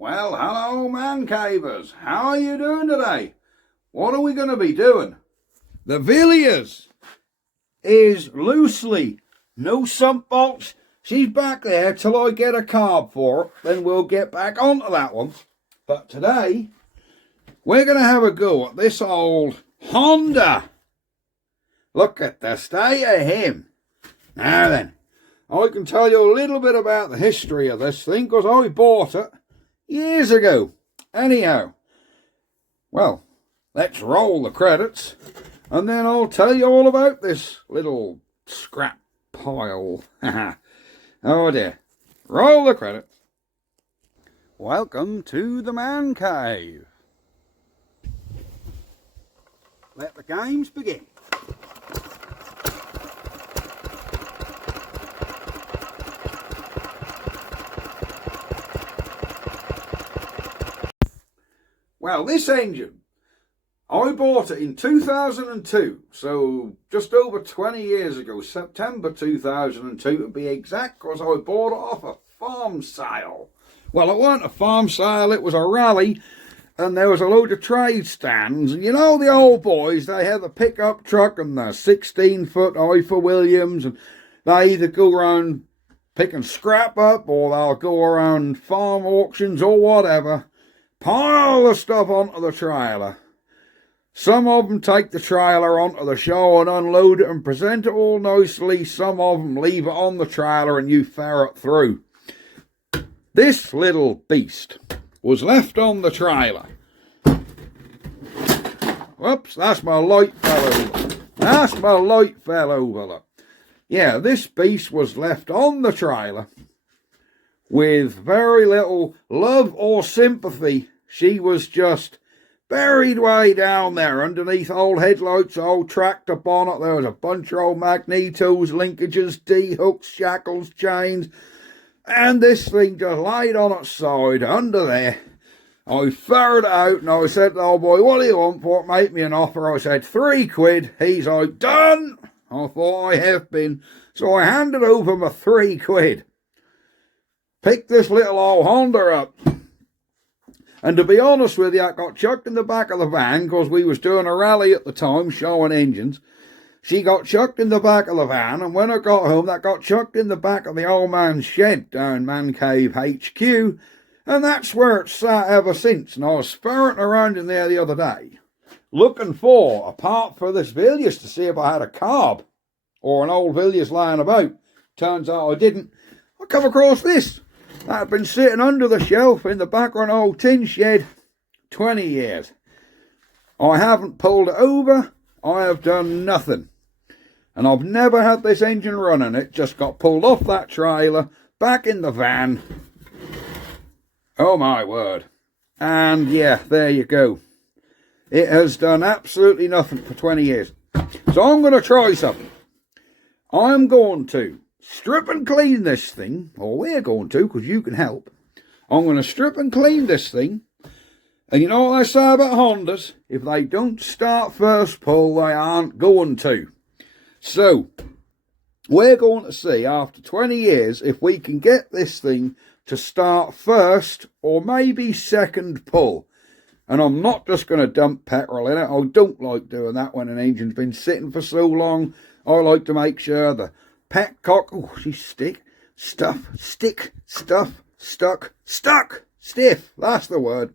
Well, hello man cavers. How are you doing today? What are we going to be doing? The Villiers is loosely, no sump box. She's back there till I get a carb for it. Then we'll get back onto that one. But today, we're going to have a go at this old Honda. Look at the state of him. Now then, I can tell you a little bit about the history of this thing because I bought it years ago. Anyhow, well, let's roll the credits and then I'll tell you all about this little scrap pile. Oh dear. Roll the credits. Welcome to the man cave. Let the games begin. Well, this engine, I bought it in 2002, so just over 20 years ago, September 2002 to be exact, because I bought it off a farm sale. Well, it wasn't a farm sale, it was a rally, and there was a load of trade stands, and you know the old boys, they have the pickup truck and the 16-foot Ifer Williams, and they either go around picking scrap up, or they'll go around farm auctions or whatever, pile the stuff onto the trailer. Some of them take the trailer onto the show and unload it and present it all nicely. Some of them leave it on the trailer and you ferret through. This little beast was left on the trailer. Whoops, that's my light fell over. That's my light fell over. Look. Yeah, this beast was left on the trailer with very little love or sympathy. She was just buried way down there underneath old headlights, old tractor bonnet. There was a bunch of old magnetos, linkages, D-hooks, shackles, chains. And this thing just laid on its side under there. I ferreted it out and I said to the old boy, what do you want for it? Make me an offer. I said, £3. He's like, done. I thought I have been. So I handed over my £3. Picked this little old Honda up. And to be honest with you, I got chucked in the back of the van because we was doing a rally at the time showing engines. She got chucked in the back of the van, and when I got home, that got chucked in the back of the old man's shed down Man Cave HQ, and that's where it's sat ever since. And I was ferreting around in there the other day, looking for a part for this Villiers to see if I had a carb or an old Villiers lying about. Turns out I didn't. I come across this. That had been sitting under the shelf in the back of an old tin shed 20 years. I haven't pulled it over. I have done nothing. And I've never had this engine running. It just got pulled off that trailer, back in the van. Oh my word. And yeah, there you go. It has done absolutely nothing for 20 years. So I'm going to try something. I'm going to strip and clean this thing, or we're going to, because you can help. I'm going to strip and clean this thing. And you know what they say about Hondas? If they don't start first pull, they aren't going to. So, we're going to see after 20 years if we can get this thing to start first or maybe second pull. And I'm not just going to dump petrol in it. I don't like doing that when an engine's been sitting for so long. I like to make sure the petcock, oh, she's stiff, that's the word.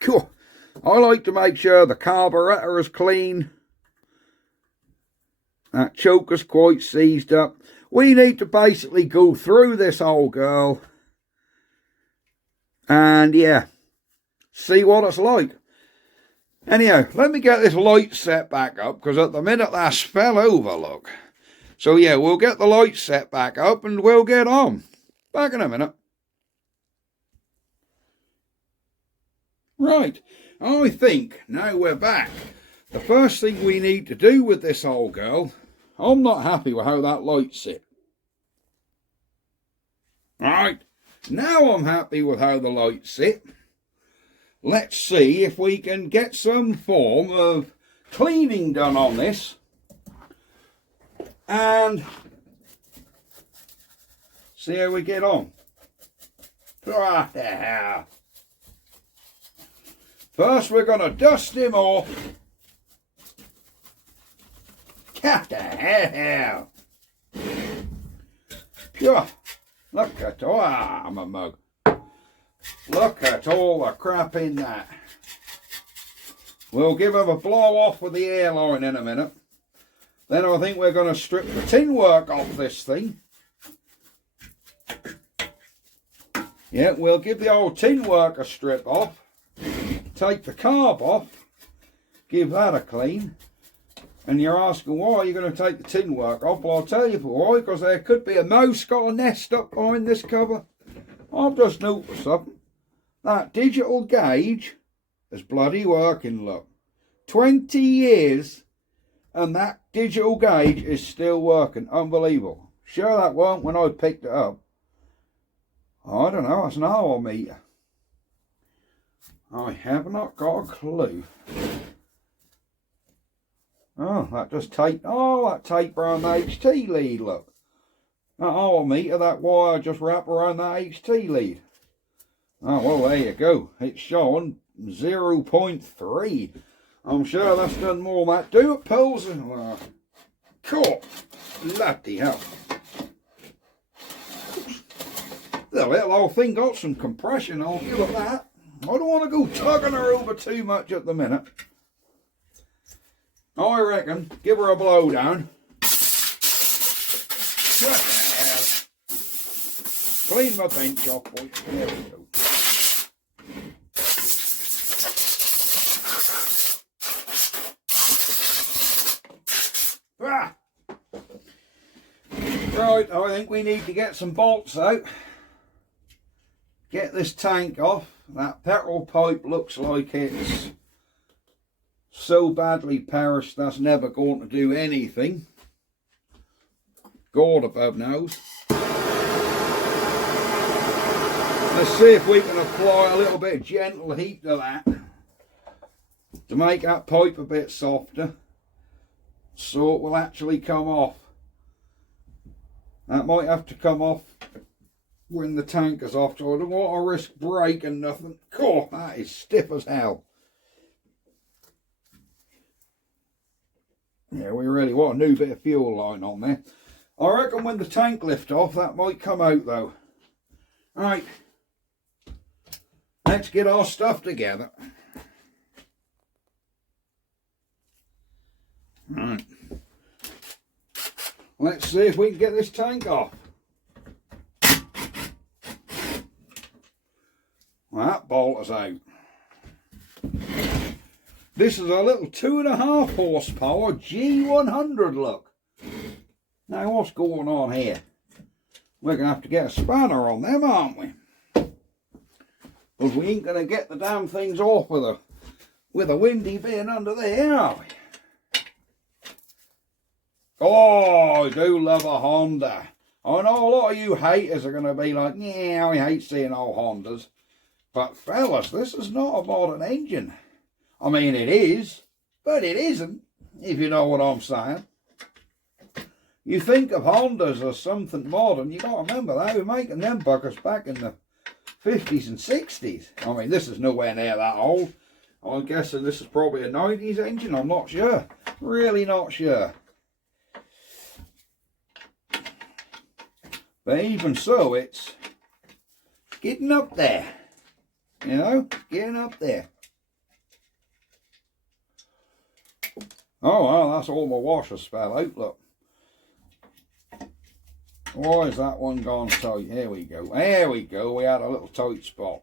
Cool. I like to make sure the carburetor is clean. That choker's quite seized up. We need to basically go through this old girl and yeah, see what it's like. Anyhow, let me get this light set back up, because at the minute that's fell over, look. So yeah, we'll get the light set back up and we'll get on. Back in a minute. Right, I think now we're back. The first thing we need to do with this old girl, I'm not happy with how that light sit. Right, now I'm happy with how the light sit. Let's see if we can get some form of cleaning done on this. And see how we get on. What the hell? First we're going to dust him off. What the hell? Phew. Look at all, I'm a mug. Look at all the crap in that. We'll give him a blow off with the airline in a minute. Then I think we're going to strip the tin work off this thing. Yeah, we'll give the old tin work a strip off. Take the carb off. Give that a clean. And you're asking why you're going to take the tin work off. Well, I'll tell you why. Because there could be a mouse got a nest up behind this cover. I've just noticed something. That digital gauge is bloody working, look. 20 years and that digital gauge is still working. Unbelievable. Sure that weren't when I picked it up. I don't know, it's an hour meter. I have not got a clue. Oh, that just taped. Oh, that tape around the HT lead, look. That hour meter, that wire just wrapped around that HT lead. Oh, well, there you go. It's showing 0.3. I'm sure that's done more than that. Do it, Pulls. Cool. Bloody hell. The little old thing got some compression, I'll give it that. I don't want to go tugging her over too much at the minute. I reckon, give her a blow down. What the hell? Clean my bench off, boys. There we go. Ah. Right, I think we need to get some bolts out. Get this tank off. That petrol pipe looks like it's so badly perished that's never going to do anything. God above knows. Let's see if we can apply a little bit of gentle heat to that to make that pipe a bit softer so it will actually come off. That might have to come off when the tank is off, so I don't want to risk breaking nothing. Cool, that is stiff as hell. Yeah, we really want a new bit of fuel line on there. I reckon when the tank lift off, that might come out though. Right, let's get our stuff together. Right, let's see if we can get this tank off. Well, that bolt is out. This is a little 2.5 horsepower G100, look. Now what's going on here? We're going to have to get a spanner on them, aren't we? Because we ain't going to get the damn things off with a windy bin under there, are we? Oh, I do love a Honda. I know a lot of you haters are going to be like, yeah, I hate seeing old Hondas. But fellas, this is not a modern engine. I mean, it is, but it isn't, if you know what I'm saying. You think of Hondas as something modern, you got to remember they were making them buggers back in the 50s and 60s. I mean, this is nowhere near that old. I'm guessing this is probably a 90s engine, I'm not sure. Really not sure. But even so, it's getting up there. You know, getting up there. Oh, well, that's all my washers fell out, look. Why is that one gone tight? Here we go. There we go. We had a little tight spot.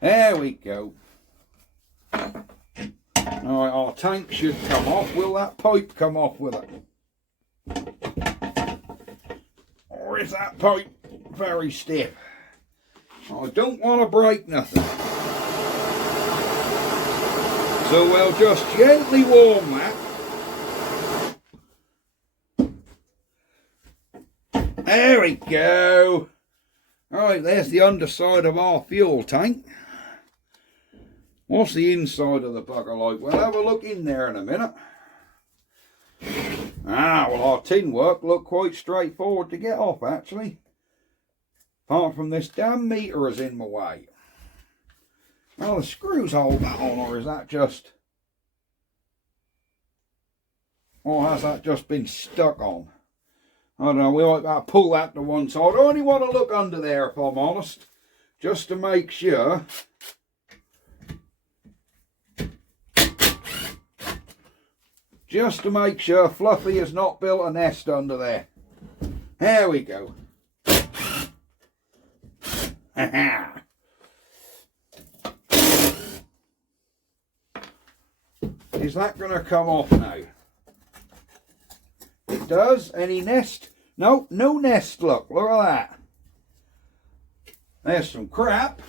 There we go. Alright, our tank should come off. Will that pipe come off with it? Or is that pipe very stiff? I don't want to break nothing. So we'll just gently warm that. There we go. Right, there's the underside of our fuel tank. What's the inside of the bugger like? We'll have a look in there in a minute. Ah, well, our tin work looked quite straightforward to get off, actually. Apart from this damn meter is in my way. Well, the screws hold that on, or is that just... or has that just been stuck on? I don't know, we might have to pull that to one side. I only want to look under there, if I'm honest, just to make sure. Just to make sure Fluffy has not built a nest under there. There we go. Is that going to come off now? It does. Any nest? No, no nest. Look at that. There's some crap,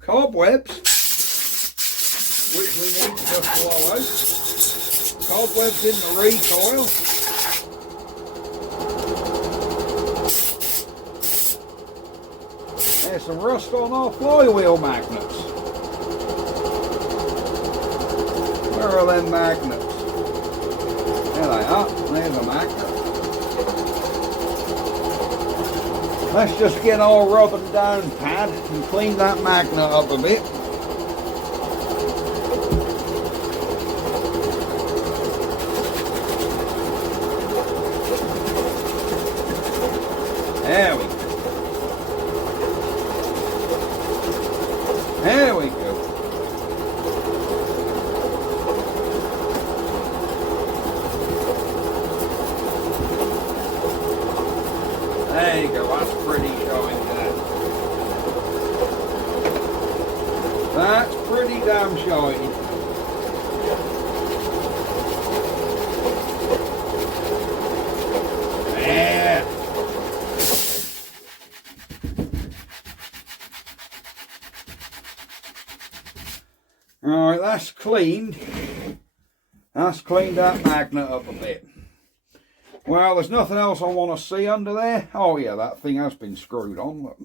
cobwebs, which we need to just blow out. Cobwebs in the recoil. There's some rust on our flywheel magnets. Where are them magnets? There they are. There's a magnet. Let's just get our rubbing down pad and clean that magnet up a bit. There we go. There we go. There you go, that's pretty showing there. That's pretty damn shiny. There. Alright, that's cleaned. That's cleaned that magnet up a bit. Well, there's nothing else I want to see under there. Oh yeah, that thing has been screwed on. Look.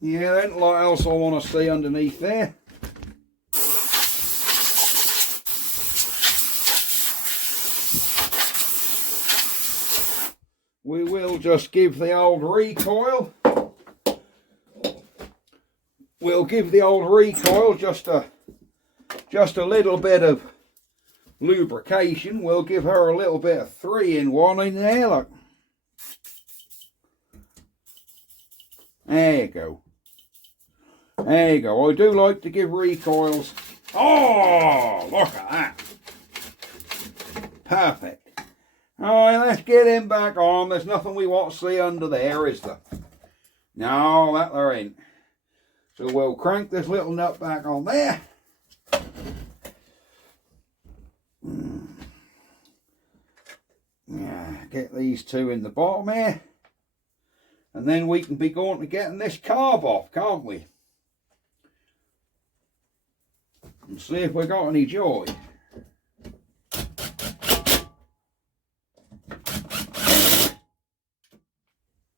Yeah, there ain't a lot else I want to see underneath there. We will just give the old recoil. We'll give the old recoil just a little bit of lubrication. We'll give her a little bit of 3-in-1 in there, look. There you go. There you go. I do like to give recoils. Oh, look at that. Perfect. Alright, let's get him back on. There's nothing we want to see under there, is there? No, that there ain't. So we'll crank this little nut back on there. Yeah, get these two in the bottom here. And then we can be going to getting this carb off, can't we? And see if we got any joy.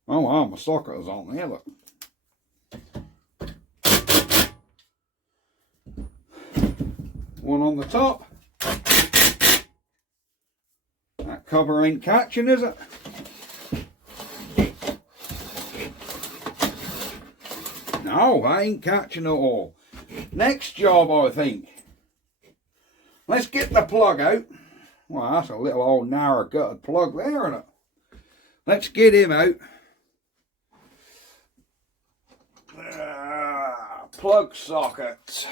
Oh wow, my socket is on there, look. One on the top. That cover ain't catching, is it? No, I ain't catching at all. Next job, I think. Let's get the plug out. Well, that's a little old narrow gutted plug there, isn't it? Let's get him out. Plug socket.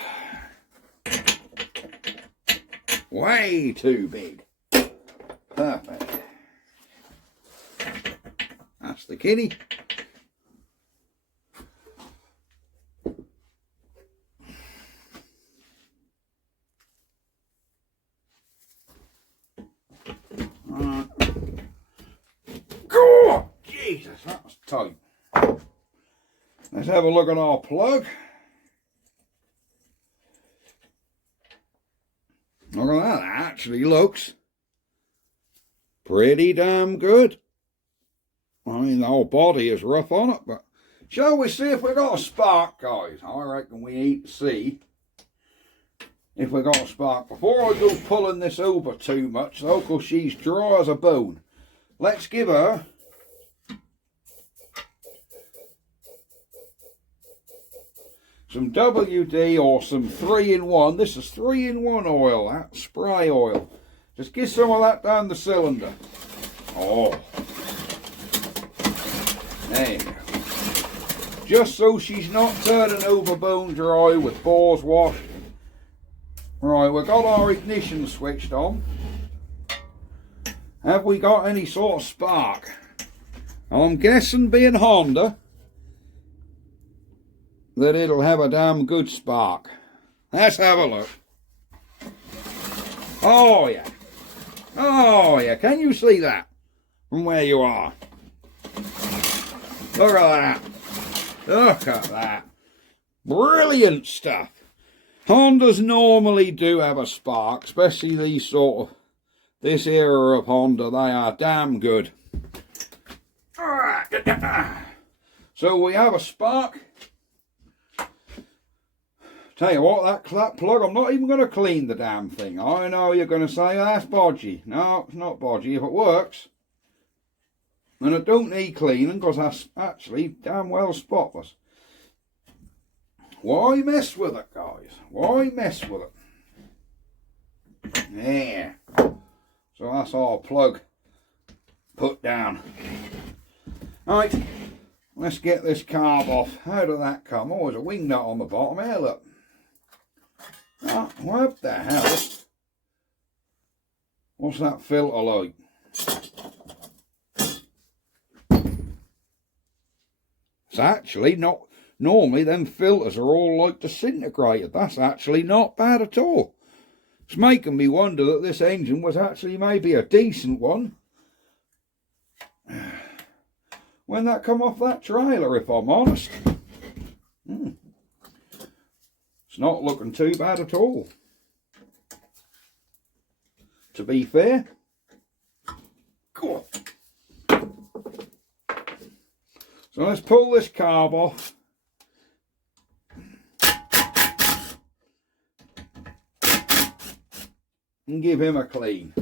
Way too big. Perfect. That's the kitty. God, Jesus, that was tight. Let's have a look at our plug. Look at that, that actually looks pretty damn good. I mean, the whole body is rough on it, but shall we see if we got a spark, guys? I reckon we need to see if we got a spark. Before I go pulling this over too much, though, because she's dry as a bone, let's give her some WD or some 3-in-1. This is 3-in-1 oil, that spray oil. Just get some of that down the cylinder. Oh. There you go. Just so she's not turning over bone dry with bores washed. Right, we've got our ignition switched on. Have we got any sort of spark? I'm guessing, being Honda, that it'll have a damn good spark. Let's have a look. Oh yeah. Oh yeah, can you see that from where you are? Look at that. Look at that. Brilliant stuff. Hondas normally do have a spark, especially these sort of, this era of Honda, they are damn good. So we have a spark. Tell you what, that plug, I'm not even going to clean the damn thing. I know you're going to say, that's bodgy. No, it's not bodgy. If it works, and it don't need cleaning, because that's actually damn well spotless. Why mess with it, guys? Why mess with it? Yeah. So that's our plug put down. Right, let's get this carb off. How did that come? Oh, there's a wing nut on the bottom. Here, look. Oh, what the hell? What's that filter like? It's actually not. Normally them filters are all like disintegrated. That's actually not bad at all. It's making me wonder that this engine was actually maybe a decent one when that come off that trailer, if I'm honest. It's not looking too bad at all, to be fair. Cool. So let's pull this carb off. And give him a clean.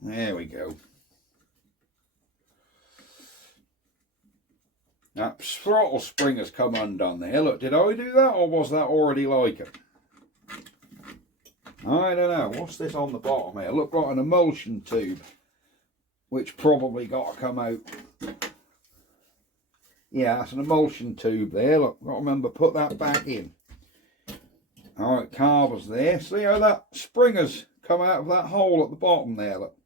There we go. That throttle spring has come undone there. Look, did I do that, or was that already like it? I don't know. What's this on the bottom here? Look like an emulsion tube, which probably got to come out. Yeah, that's an emulsion tube there. Look, got to remember, put that back in. Alright, carver's there. See how that spring has come out of that hole at the bottom there, look.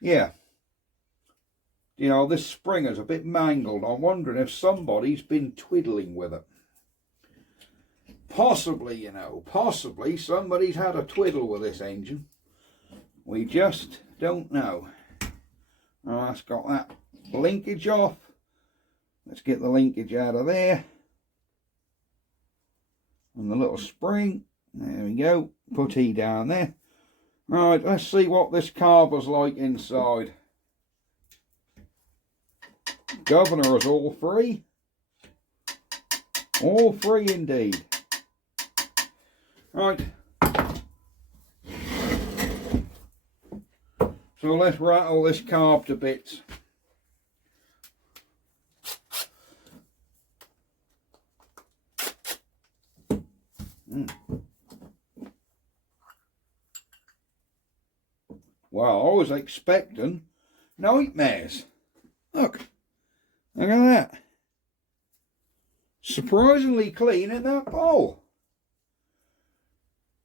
Yeah. You know, this spring is a bit mangled. I'm wondering if somebody's been twiddling with it. Possibly, you know, possibly somebody's had a twiddle with this engine. We just don't know. Oh, that's got that linkage off. Let's get the linkage out of there. And the little spring, there we go, putty down there. Right, let's see what this carver's like inside. Governor is all free. All free indeed. Right. So let's rattle this carb to bits. Well, I was expecting nightmares. Look at that. Surprisingly clean in that bowl.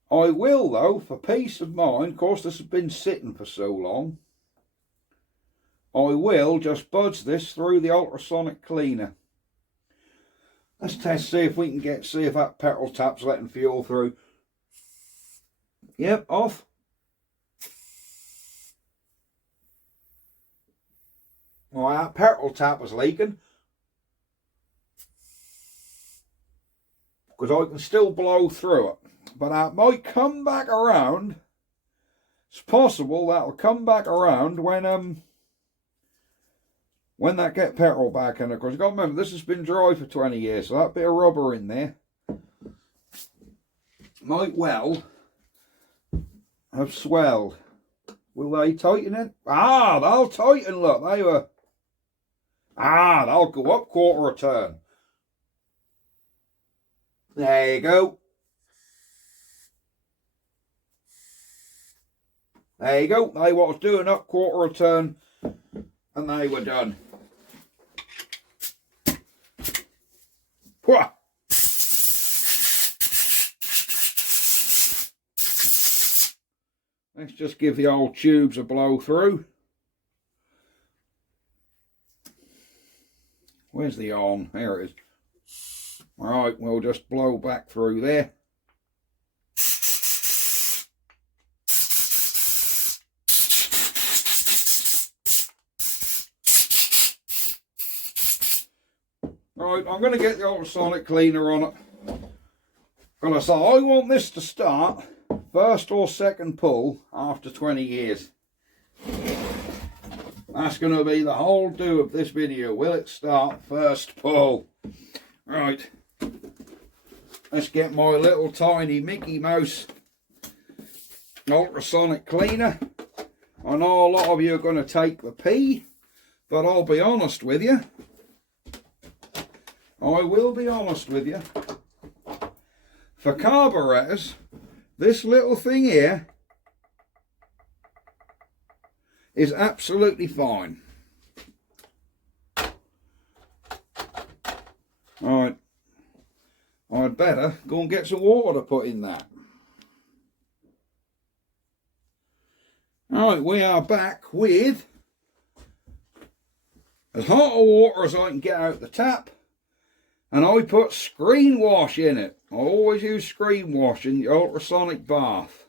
I will, though, for peace of mind, of course this has been sitting for so long, I will just budge this through the ultrasonic cleaner. Let's test, see if we can see if that petrol tap's letting fuel through. Yep, off. Well, that petrol tap was leaking. Because I can still blow through it. But that might come back around. It's possible that'll come back around when that get petrol back in it. Because you've got to remember, this has been dry for 20 years, so that bit of rubber in there might well have swelled. Will they tighten it? Ah, they'll tighten, look, they were. Ah, they'll go up quarter a turn. There you go. There you go. They was doing up quarter a turn and they were done. Whoa. Let's just give the old tubes a blow through. Where's the arm? There it is. Right, we'll just blow back through there. Right, I'm going to get the ultrasonic cleaner on it. Gonna say, I want this to start first or second pull after 20 years. That's going to be the whole do of this video. Will it start first pull? Right. Let's get my little tiny Mickey Mouse ultrasonic cleaner. I know a lot of you are going to take the pee, but I'll be honest with you. I will be honest with you. For carburetors, this little thing here is absolutely fine. Right, I'd better go and get some water to put in that. Right, we are back with as hot a water as I can get out the tap, and I put screen wash in it. I always use screen wash in the ultrasonic bath.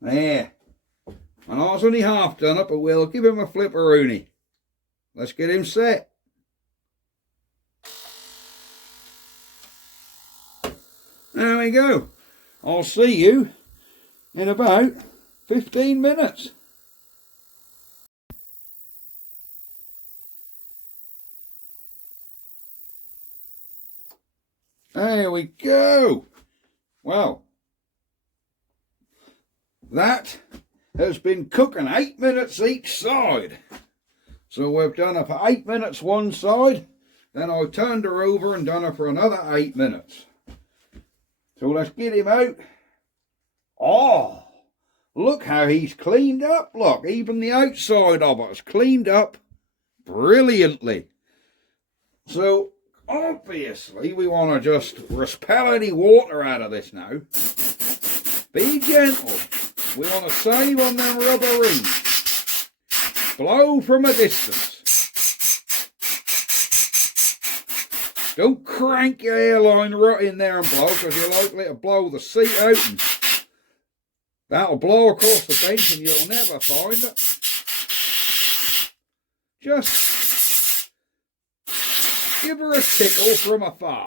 There. And I was only half done it, but we'll give him a flipperoonie. Let's get him set. There we go. I'll see you in about 15 minutes. There we go. Well, that has been cooking 8 minutes each side. So we've done her for 8 minutes one side, then I turned her over and done her for another 8 minutes. So let's get him out. Oh, look how he's cleaned up. Look, even the outside of it is cleaned up brilliantly. So obviously we want to just repel any water out of this now. Be gentle. We want to save on them rubber rings. Blow from a distance. Don't crank your airline right in there and blow, because you're likely to blow the seat out and that'll blow across the bench and you'll never find it. Just give her a tickle from afar.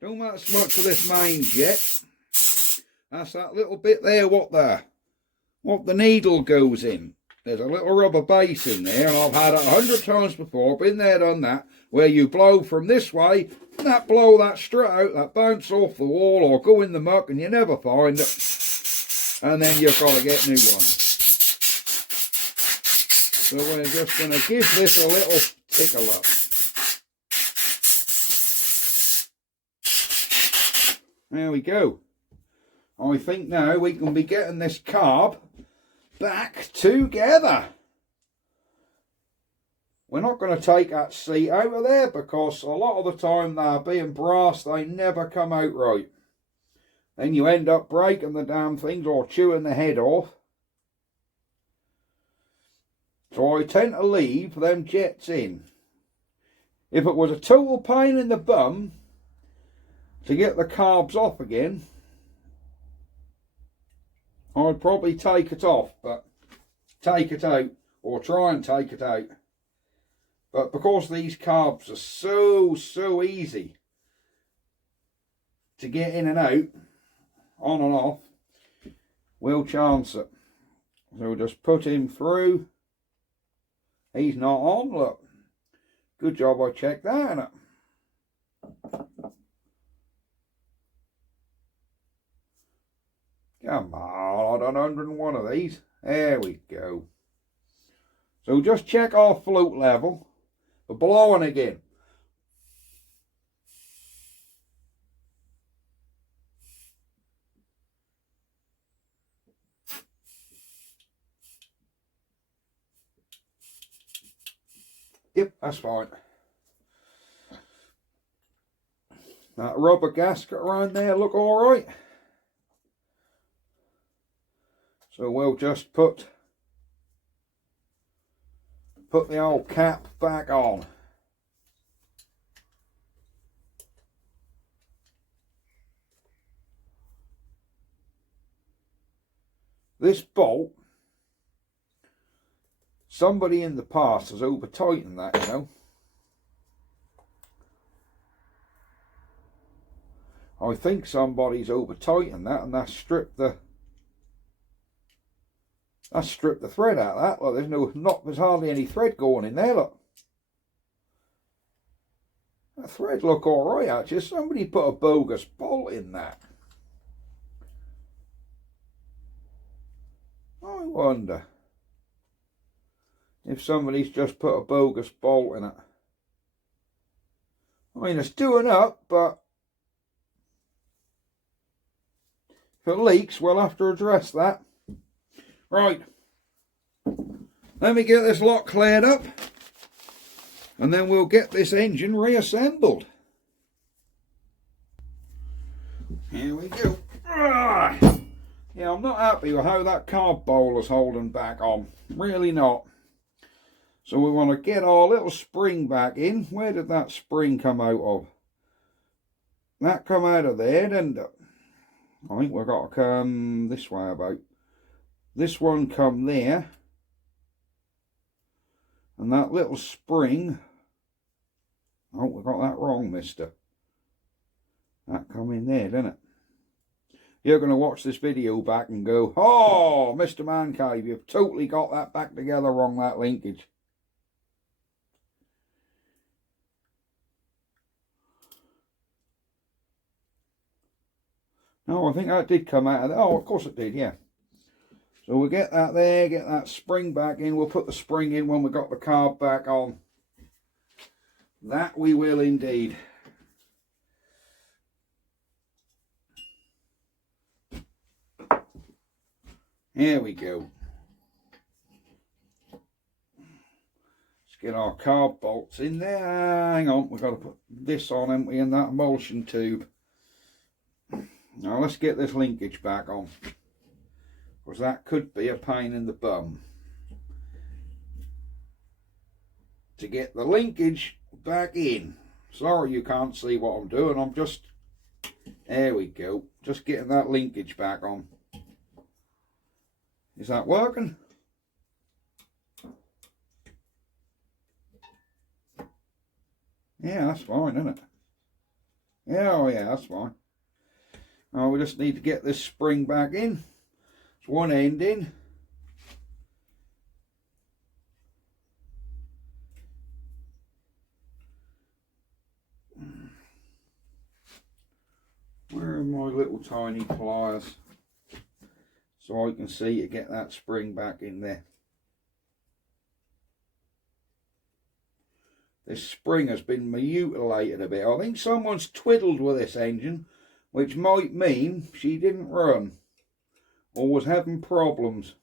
Don't matter so much for this mange yet. That's that little bit there what the needle goes in. There's a little rubber base in there, and I've had it 100 times before, been there, done that, where you blow from this way, and that blow that strut out, that bounce off the wall or go in the muck and you never find it. And then you've got to get new ones. So we're just going to give this a little tickle up. There we go. I think now we can be getting this carb back together. We're not going to take that seat out of there because a lot of the time they're being brass, they never come out right. Then you end up breaking the damn things or chewing the head off. So I tend to leave them jets in. If it was a total pain in the bum to get the carbs off again, I'd probably take it off, but take it out, or try and take it out. But because these carbs are so easy to get in and out, on and off, we'll chance it. So we'll just put him through. He's not on, look. Good job I checked that, innit? Come on, I've done 101 of these. There we go. So just check our float level. blowing again. Yep, that's fine. That rubber gasket around there look all right. So we'll just put the old cap back on. This bolt, somebody in the past has over tightened that, you know. I think somebody's over tightened that, and that's stripped the thread out of that. Look, there's hardly any thread going in there, look. That thread look alright actually. Somebody put a bogus bolt in that. I wonder if somebody's just put a bogus bolt in it. I mean, it's doing up, but if it leaks, we'll have to address that. Right, let me get this lot cleared up, and then we'll get this engine reassembled. Here we go. Yeah, I'm not happy with how that carb bowler's holding back on. Really not. So we want to get our little spring back in. Where did that spring come out of? That come out of there, didn't it? I think we've got to come this way about. This one come there. And that little spring. Oh, we got that wrong, mister. That come in there, didn't it? You're going to watch this video back and go, oh, Mr. Man Cave, you've totally got that back together wrong, that linkage. No, I think that did come out of there. Oh, of course it did, yeah. So we'll get that there, get that spring back in. We'll put the spring in when we've got the carb back on. That we will indeed. Here we go. Let's get our carb bolts in there. Hang on, we've got to put this on, haven't we, in that emulsion tube. Now let's get this linkage back on, because that could be a pain in the bum. To get the linkage back in. Sorry you can't see what I'm doing. I'm just, there we go, just getting that linkage back on. Is that working? Yeah, that's fine, isn't it? Yeah, oh yeah, that's fine. Now we just need to get this spring back in. It's one end in. Where are my little tiny pliers? So I can see to get that spring back in there. This spring has been mutilated a bit. I think someone's twiddled with this engine, which might mean she didn't run or was having problems.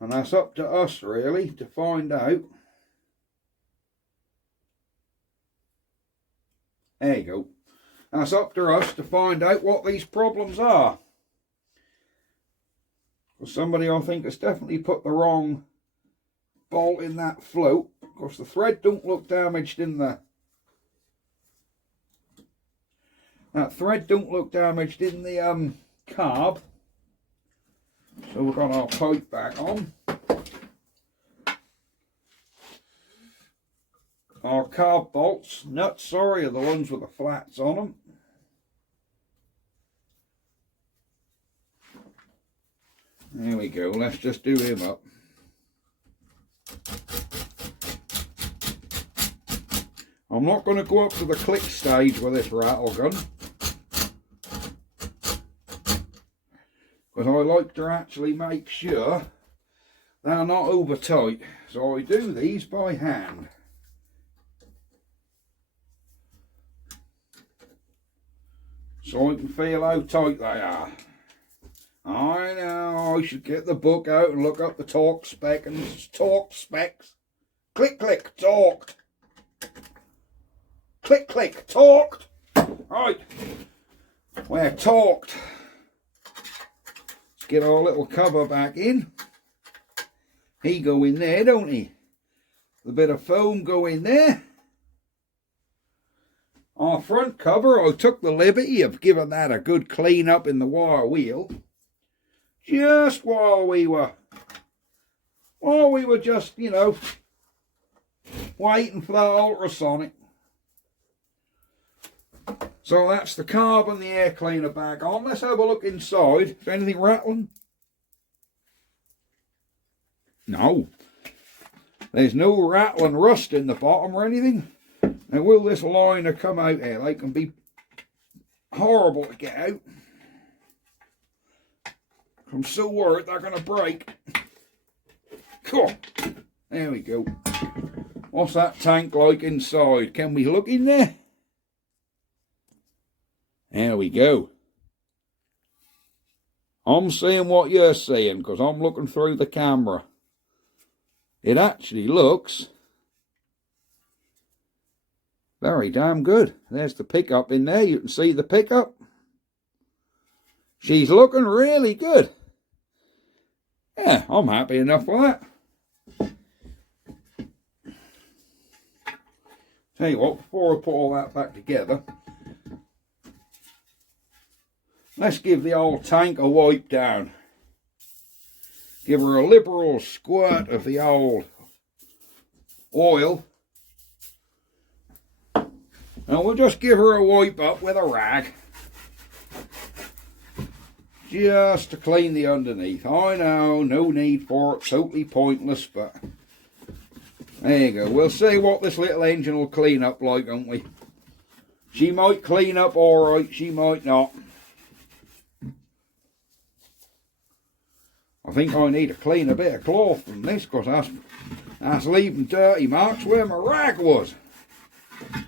And that's up to us really to find out. There you go. That's up to us to find out what these problems are. Because somebody, I think, has definitely put the wrong bolt in that float. Of course, the thread don't look damaged in the... That thread don't look damaged in the carb. So we've got our pipe back on. Our carb bolts, nuts, sorry, are the ones with the flats on them. There we go, let's just do him up. I'm not going to go up to the click stage with this rattle gun, because I like to actually make sure they're not over tight. So I do these by hand. So I can feel how tight they are. I know, I should get the book out and look up the torque spec and torque specs. Click, click, torqued. Click, click, torqued. Right, we're torqued. Let's get our little cover back in. He go in there, don't he? A bit of foam go in there. Our front cover, I took the liberty of giving that a good clean up in the wire wheel. Just while we were just, you know, waiting for that ultrasonic. So that's the carb and the air cleaner back on. Let's have a look inside. Is anything rattling? No. There's no rattling rust in the bottom or anything. Now will this liner come out here? They can be horrible to get out. I'm so worried they're going to break. Cool. There we go. What's that tank like inside? Can we look in there? There we go. I'm seeing what you're seeing because I'm looking through the camera. It actually looks very damn good. There's the pickup in there. You can see the pickup. She's looking really good. Yeah, I'm happy enough with that. Tell you what, before I put all that back together, let's give the old tank a wipe down. Give her a liberal squirt of the old oil. And we'll just give her a wipe up with a rag. Just to clean the underneath. I know, no need for it, totally pointless, but there you go. We'll see what this little engine will clean up like, won't we? She might clean up alright, she might not. I think I need to clean a bit of cloth from this because that's leaving dirty marks where my rag was.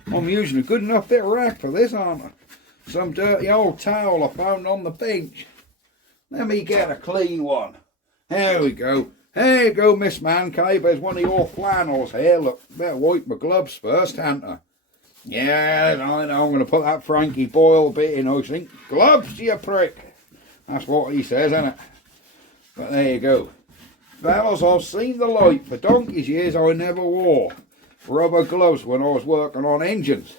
I'm using a good enough bit of rag for this, aren't I? Some dirty old towel I found on the bench. Let me get a clean one. There we go. There you go, Miss Mancave. There's one of your flannels here. Look, better wipe my gloves first, haven't I? Yeah, I know. I'm going to put that Frankie Boyle bit in, I think. Gloves, you prick. That's what he says, isn't it? But there you go. Fellas, I've seen the light. For donkey's years, I never wore rubber gloves when I was working on engines.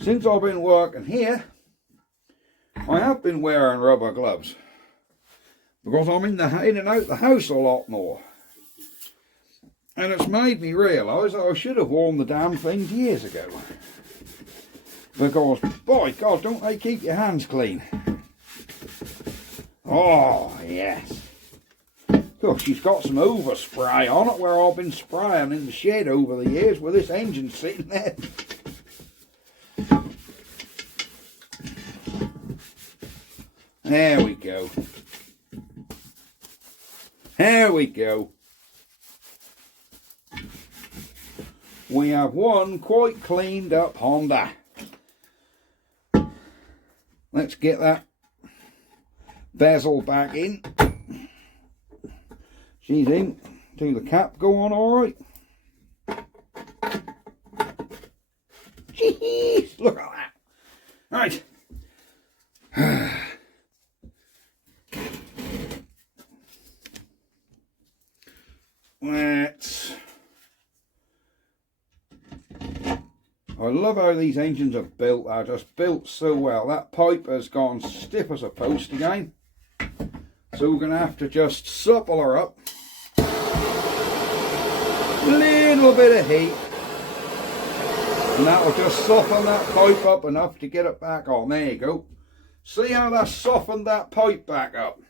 Since I've been working here, I have been wearing rubber gloves because I'm in and out the house a lot more. And it's made me realise that I should have worn the damn things years ago. Because, by God, don't they keep your hands clean? Oh, yes. Oh, she's got some overspray on it where I've been spraying in the shed over the years with this engine sitting there. There we go. There we go. We have one quite cleaned up Honda. Let's get that bezel back in. She's in. Do the cap go on all right? Jeez, look at that. Right. I love how these engines are built. They're just built so well. That pipe has gone stiff as a post again. So we're going to have to just supple her up. Little bit of heat. And that will just soften that pipe up enough to get it back on. There you go. See how that softened that pipe back up?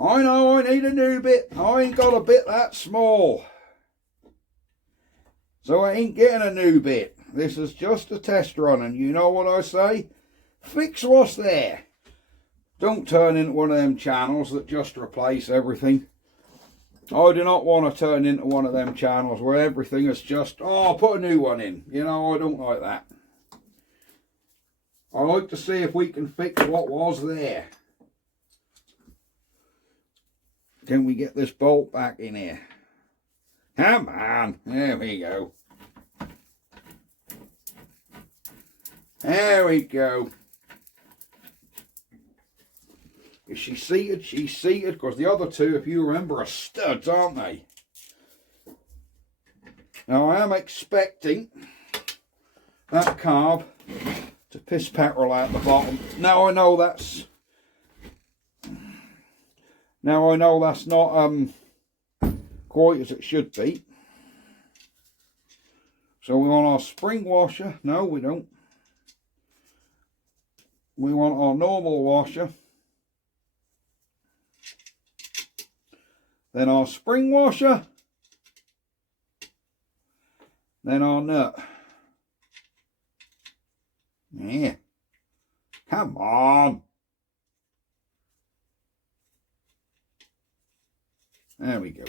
I know I need a new bit. I ain't got a bit that small. So I ain't getting a new bit. This is just a test run, and you know what I say? Fix what's there. Don't turn into one of them channels that just replace everything. I do not want to turn into one of them channels where everything is just, oh, I'll put a new one in. You know, I don't like that. I like to see if we can fix what was there. Can we get this bolt back in here? Come on. There we go. There we go. Is she seated? She's seated, because the other two, if you remember, are studs, aren't they? Now, I am expecting that carb to piss petrol out the bottom. Now I know that's not quite as it should be. So we want our spring washer. No, we don't. We want our normal washer. Then our spring washer. Then our nut. Yeah. Come on. There we go.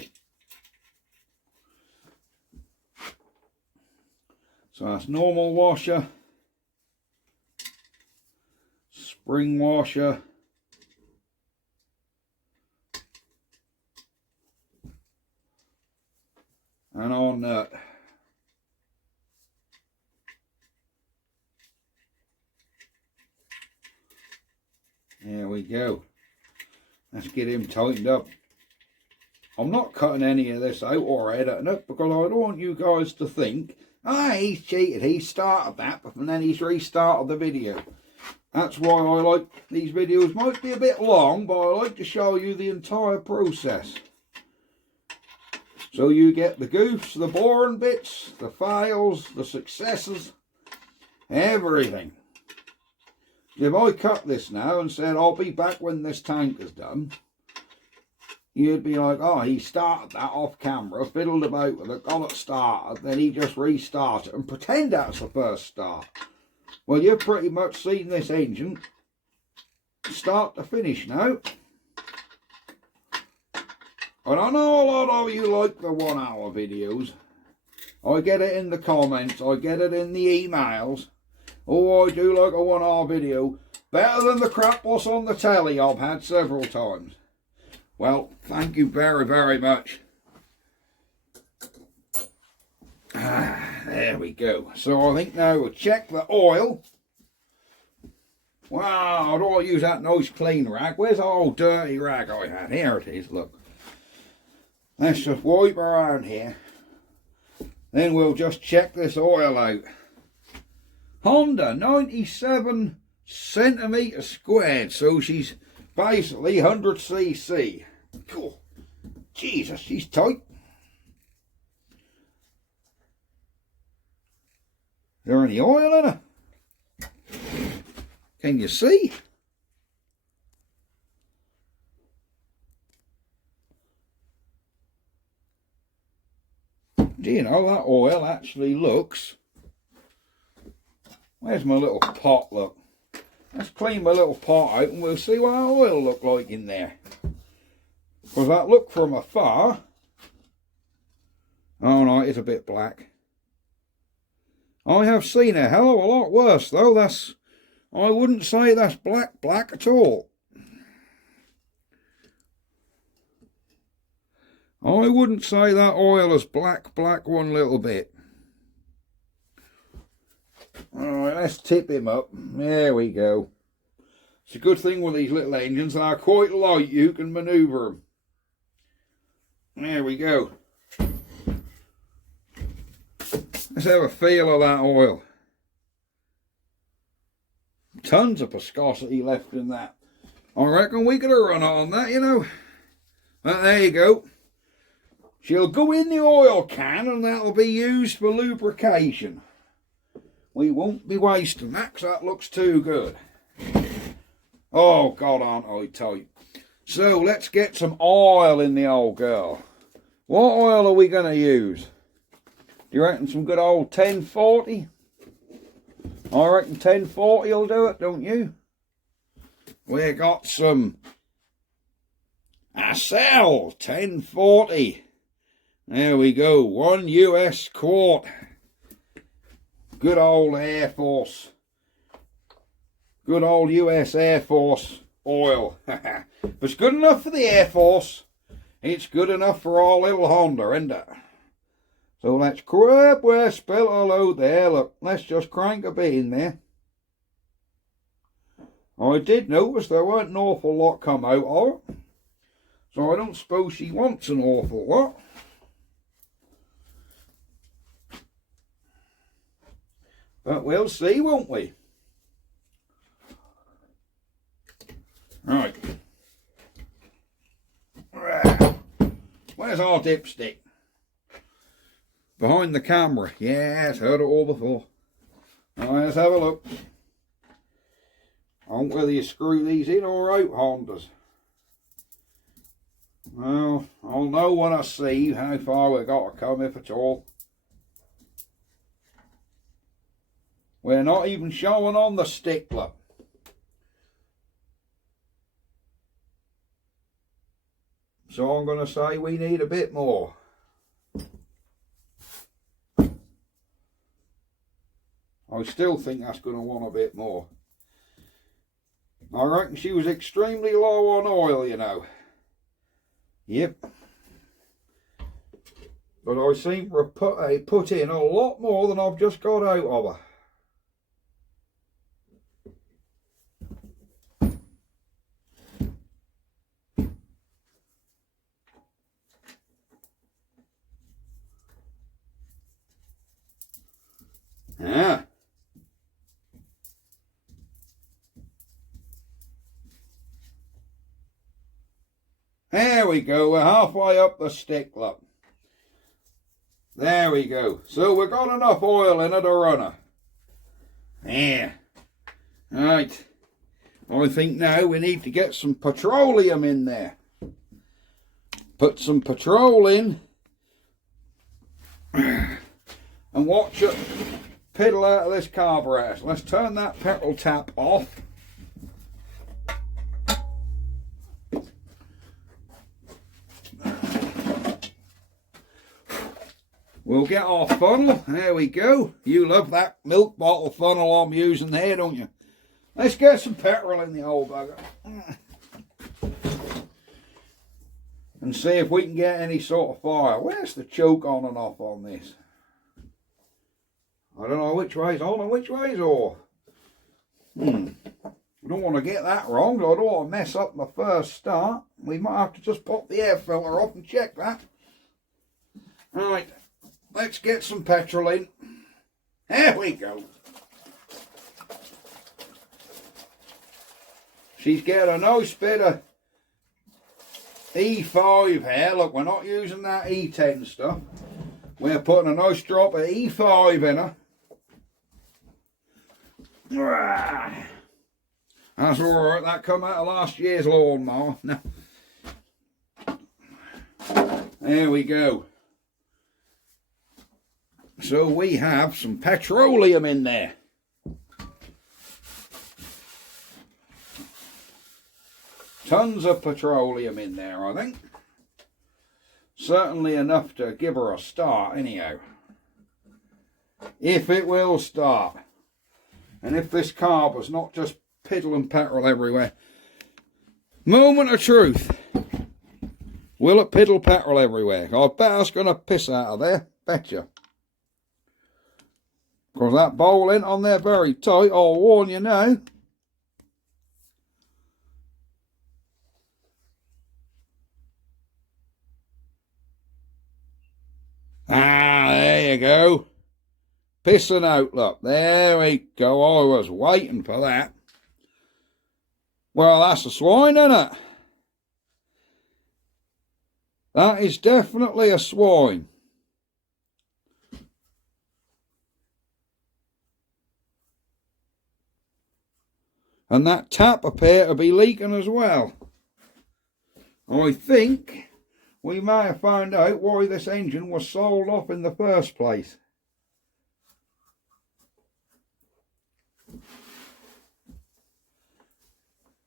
So that's normal washer, spring washer, and our nut. There we go. Let's get him tightened up. I'm not cutting any of this out or editing it because I don't want you guys to think, ah, he's cheated, he started that and then he's restarted the video. That's why I like these videos. Might be a bit long, but I like to show you the entire process. So you get the goofs, the boring bits, the fails, the successes, everything. If I cut this now and said, I'll be back when this tank is done, you'd be like, oh, he started that off camera, fiddled about with it, got it started, then he just restarted and pretend that's the first start. Well, you've pretty much seen this engine start to finish now. And I know a lot of you like the 1 hour videos. I get it in the comments, I get it in the emails. Oh, I do like a 1 hour video. Better than the crap what's on the telly I've had several times. Well, thank you very, very much. There we go. So I think now we'll check the oil. Wow, I don't use that nice clean rag. Where's the old dirty rag I had? Here it is, look. Let's just wipe around here. Then we'll just check this oil out. Honda, 97 centimetres squared, so she's basically 100cc. Cool. Jesus, she's tight. Is there any oil in her? Can you see? Do you know that oil actually looks... Where's my little pot, look? Let's clean my little pot out and we'll see what our oil look like in there. Because that look from afar... Oh no, it's a bit black. I have seen a hell of a lot worse though. I wouldn't say that's black at all. I wouldn't say that oil is black one little bit. Alright, let's tip him up. There we go. It's a good thing with these little engines, they're quite light, you can manoeuvre them. There we go. Let's have a feel of that oil. Tons of viscosity left in that. I reckon we could have run on that, you know. But there you go. She'll go in the oil can and that'll be used for lubrication. We won't be wasting that because that looks too good. Oh God, aren't I tight. So let's get some oil in the old girl. What oil are we going to use? Do you reckon some good old 1040? I reckon 1040 will do it, don't you? We got some I sell 1040. There we go, 1 US quart. Good old Air Force. Good old US Air Force oil. If it's good enough for the Air Force, it's good enough for our little Honda, isn't it? So let's crap where spill a load there. Look, let's just crank a bit in there. I did notice there weren't an awful lot come out of it. So I don't suppose she wants an awful lot. But we'll see, won't we? Right. Where's our dipstick? Behind the camera. Yes, heard it all before. Right, let's have a look. I don't know whether you screw these in or out, Hondas. Well, I'll know when I see how far we've got to come, if at all. We're not even showing on the stickler. So I'm going to say we need a bit more. I still think that's going to want a bit more. I reckon she was extremely low on oil, you know. Yep. But I seem to have put in a lot more than I've just got out of her. Yeah. There we go, we're halfway up the stickler. There we go. So we've got enough oil in it to run her. Yeah. Right. I think now we need to get some petroleum in there. Put some petrol in. And watch it piddle out of this carburetor. Let's turn that petrol tap off. We'll get our funnel. There we go. You love that milk bottle funnel I'm using there, don't you? Let's get some petrol in the old bugger. And see if we can get any sort of fire. Where's the choke on and off on this? I don't know which way's on and which way's off. I don't want to get that wrong. I don't want to mess up my first start. We might have to just pop the air filter off and check that. Right. Let's get some petrol in. There we go. She's got a nice bit of E5 here. Look, we're not using that E10 stuff. We're putting a nice drop of E5 in her. That's alright, that come out of last year's lawnmower. No. There we go. So we have some petroleum in there. Tons of petroleum in there, I think. Certainly enough to give her a start, anyhow. If it will start. And if this carb was not just piddling petrol everywhere. Moment of truth. Will it piddle petrol everywhere? I bet it's going to piss out of there. Betcha. Because that bowl ain't on there very tight, I'll warn you now. Ah, there you go. Pissing out, look. There we go. I was waiting for that. Well, that's a swine, isn't it? That is definitely a swine. And that tap appear to be leaking as well. I think we may have found out why this engine was sold off in the first place.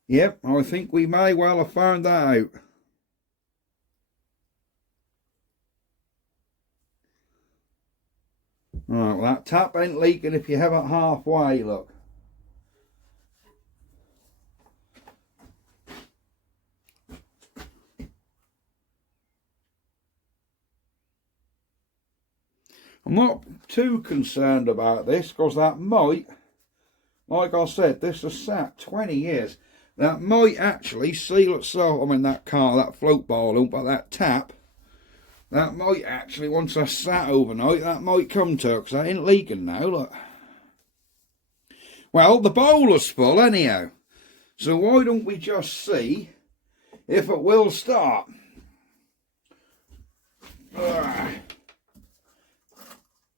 Yep, I think we may well have found that out. Right, well, that tap ain't leaking if you have it halfway, look. I'm not too concerned about this because that might, like I said, this has sat 20 years. That might actually seal itself. I mean, that float ball, but that tap, that might actually, once I sat overnight, that might come to it because that ain't leaking now, look. Well, the bowler's full anyhow. So why don't we just see if it will start?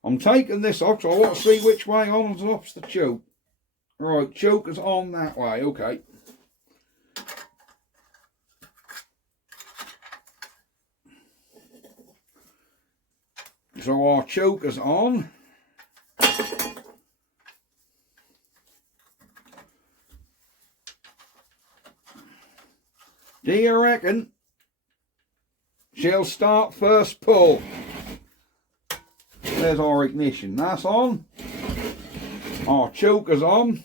I'm taking this off because I want to see which way on and off's the choke. Right, choke is on that way, okay. So our choke is on. Do you reckon she'll start first pull? There's our ignition. That's on. Our choker's on.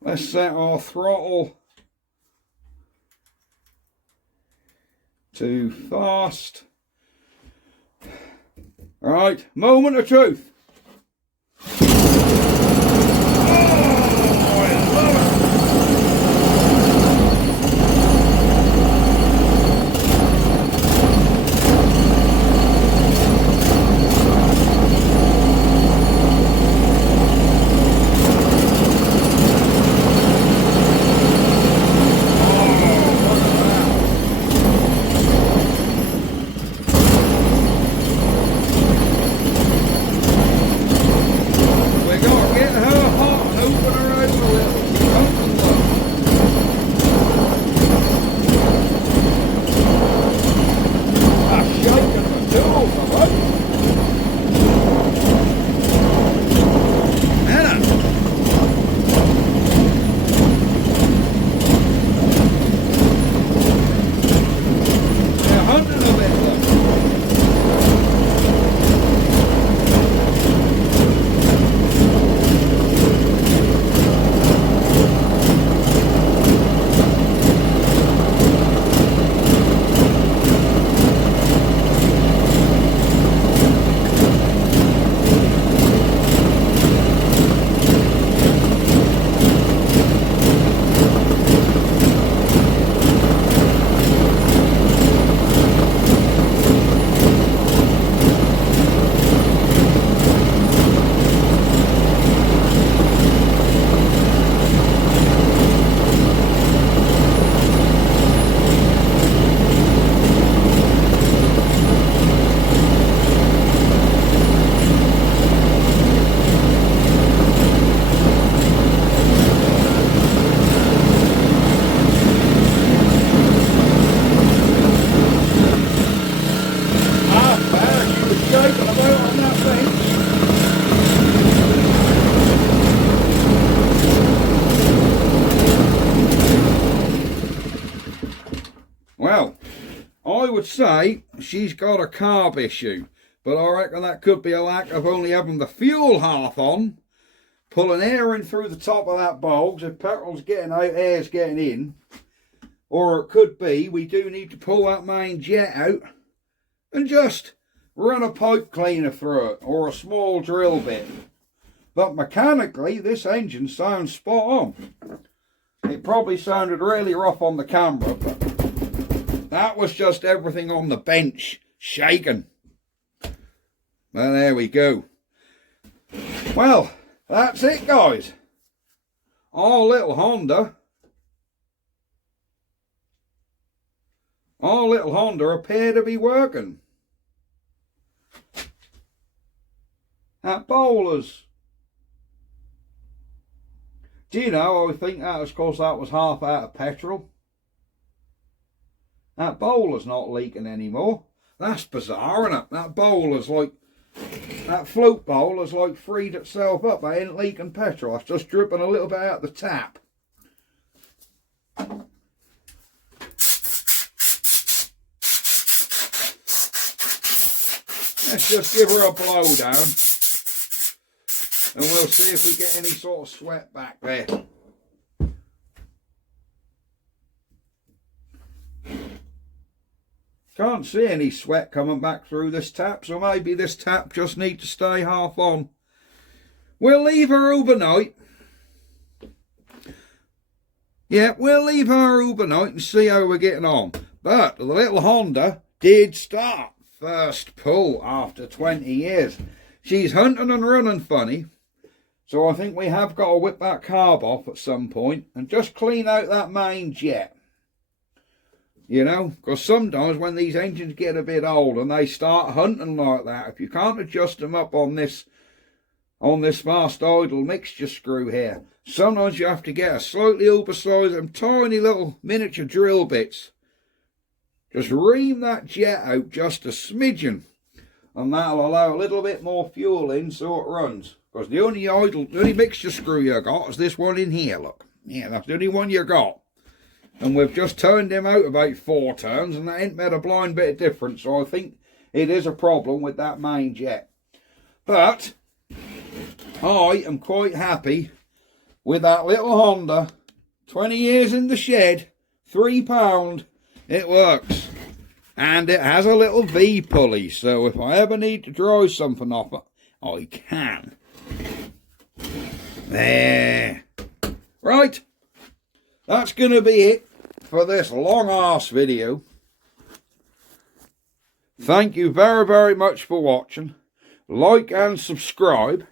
Let's set our throttle to fast. Right, moment of truth. Well, I would say she's got a carb issue, but I reckon that could be a lack of only having the fuel half on, pulling air in through the top of that bulb, so petrol's getting out, air's getting in. Or it could be we do need to pull that main jet out and just run a pipe cleaner through it, or a small drill bit. But mechanically, this engine sounds spot on. It probably sounded really rough on the camera, but that was just everything on the bench shaking. Well, there we go. Well, that's it, guys. Our little Honda appear to be working. That bowler's. Do you know, I think that was because that was half out of petrol. That bowler's not leaking anymore. That's bizarre, isn't it? That bowler's like, that float bowler's like freed itself up. It ain't leaking petrol. It's just dripping a little bit out the tap. Let's just give her a blow down. and we'll see if we get any sort of sweat back there. Can't see any sweat coming back through this tap, so maybe this tap just needs to stay half on. We'll leave her overnight. Yeah, we'll leave her overnight and see how we're getting on. But the little Honda did start first pull after 20 years. She's hunting and running funny, so I think we have got to whip that carb off at some point and just clean out that main jet. You know, because sometimes when these engines get a bit old and they start hunting like that, if you can't adjust them up on this fast idle mixture screw here, sometimes you have to get a slightly oversized them tiny little miniature drill bits. Just ream that jet out just a smidgen, and that'll allow a little bit more fuel in so it runs. Because the only mixture screw you got is this one in here, look. Yeah, that's the only one you got. And we've just turned him out about 4 turns, and that ain't made a blind bit of difference. So I think it is a problem with that main jet. But I am quite happy with that little Honda. 20 years in the shed, £3. It works. And it has a little V pulley, so if I ever need to drive something off it, I can. There. Right. That's going to be it for this long ass video. Thank you very, very much for watching. Like and subscribe.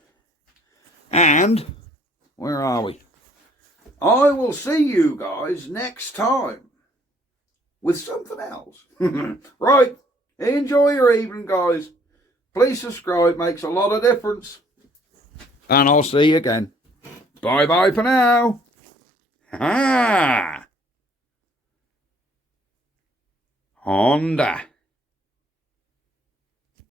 And, where are we? I will see you guys next time with something else. Right. Enjoy your evening, guys. Please subscribe. Makes a lot of difference. And I'll see you again. Bye-bye for now. Ha! Honda.